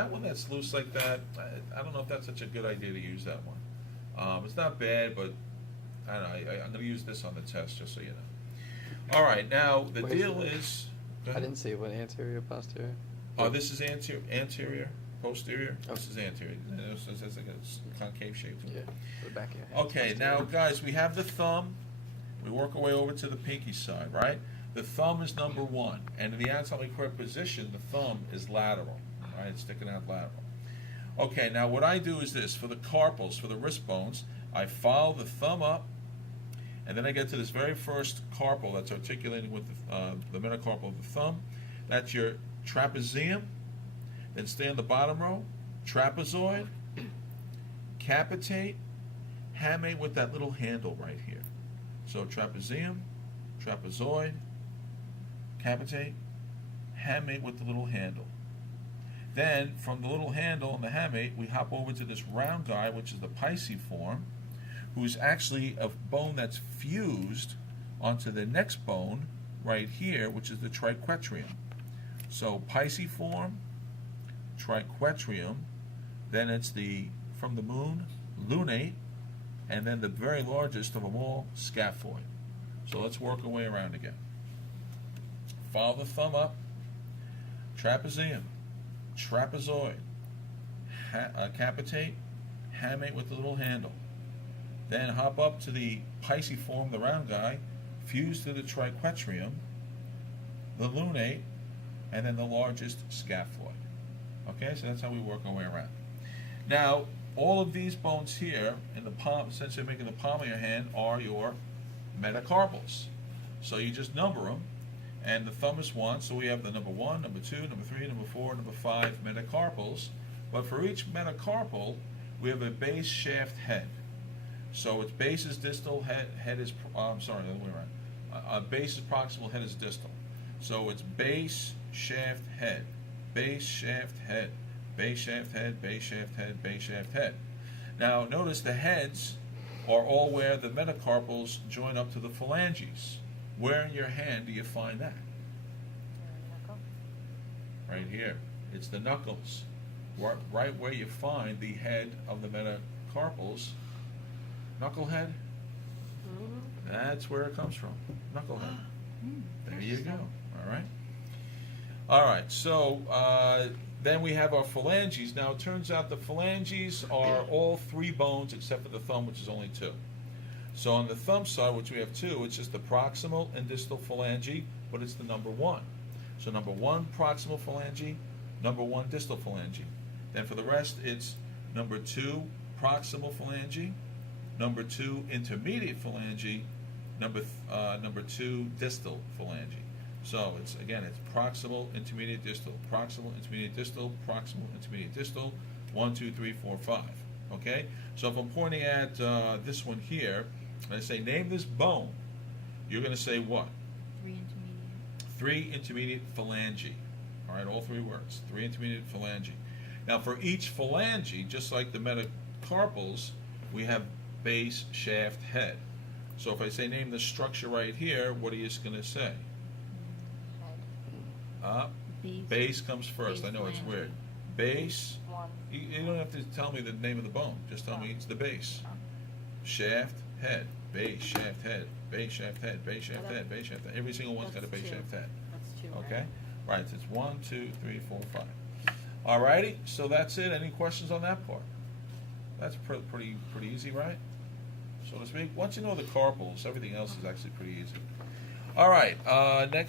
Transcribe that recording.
that one that's loose like that, I don't know if that's such a good idea to use that one. It's not bad, but I don't know, I'm gonna use this on the test, just so you know. All right, now, the Wait, deal wait. is. Go I ahead. didn't see what anterior, posterior. Oh, this is anterior, posterior, Oh. this is anterior, and it's like a concave shape. Yeah, the back of your hand. Okay, now, guys, we have the thumb, we work our way over to the pinky side, right? The thumb is number one, and in the anatomically correct position, the thumb is lateral, right, it's sticking out lateral. Okay, now what I do is this, for the carpals, for the wrist bones, I follow the thumb up, and then I get to this very first carpal that's articulating with the metacarpal of the thumb. That's your trapezium. Then stay on the bottom row, trapezoid, capitate, hamate with that little handle right here. So trapezium, trapezoid, capitate, hamate with the little handle. Then from the little handle and the hamate, we hop over to this round guy, which is the pisiform, who's actually a bone that's fused onto the next bone right here, which is the triquetrium. So pisiform, triquetrium, then it's from the moon, lunate, and then the very largest of them all, scaphoid. So let's work our way around again. Follow the thumb up, trapezium, trapezoid, capitate, hamate with the little handle. Then hop up to the pisiform, the round guy, fuse to the triquetrium, the lunate, and then the largest scaphoid. Okay, so that's how we work our way around. Now, all of these bones here in the palm, essentially making the palm of your hand, are your metacarpals. So you just number them, and the thumb is 1, so we have the number 1, number 2, number 3, number 4, number 5 metacarpals. But for each metacarpal, we have a base shaft head. So its base is distal, head is, I'm sorry, the other way around. Base is proximal, head is distal. So it's base, shaft, head, base, shaft, head, base, shaft, head, base, shaft, head, base, shaft, head. Now notice the heads are all where the metacarpals join up to the phalanges. Where in your hand do you find that? Right here. It's the knuckles. Right where you find the head of the metacarpals. Knucklehead? That's where it comes from. Knucklehead. There you go. All right. All right. So then we have our phalanges. Now it turns out the phalanges are all 3 bones except for the thumb, which is only 2. So on the thumb side, which we have 2, it's just the proximal and distal phalange, but it's the number 1. So number 1 proximal phalange, number 1 distal phalange. Then for the rest, it's number 2 proximal phalange, number 2 intermediate phalange, number 2 distal phalange. So it's proximal, intermediate, distal, proximal, intermediate, distal, proximal, intermediate, distal, 1, 2, 3, 4, 5. Okay? So if I'm pointing at this one here, and I say name this bone, you're going to say what? 3 intermediate. 3 intermediate phalange. All right, all 3 words. 3 intermediate phalange. Now for each phalange, just like the metacarpals, we have base, shaft, head. So if I say name the structure right here, what are you going to say? Base comes first. I know it's weird. Base. You don't have to tell me the name of the bone. Just tell me it's the base. Shaft, head. Base, shaft, head. Base, shaft, head. Base, shaft, head. Base, shaft, head. Every single one's got a base, shaft, head. That's 2. Okay? Right. It's 1, 2, 3, 4, 5. Alrighty. So that's it. Any questions on that part? That's pretty easy, right? So to speak. Once you know the carpals, everything else is actually pretty easy. All right. Next.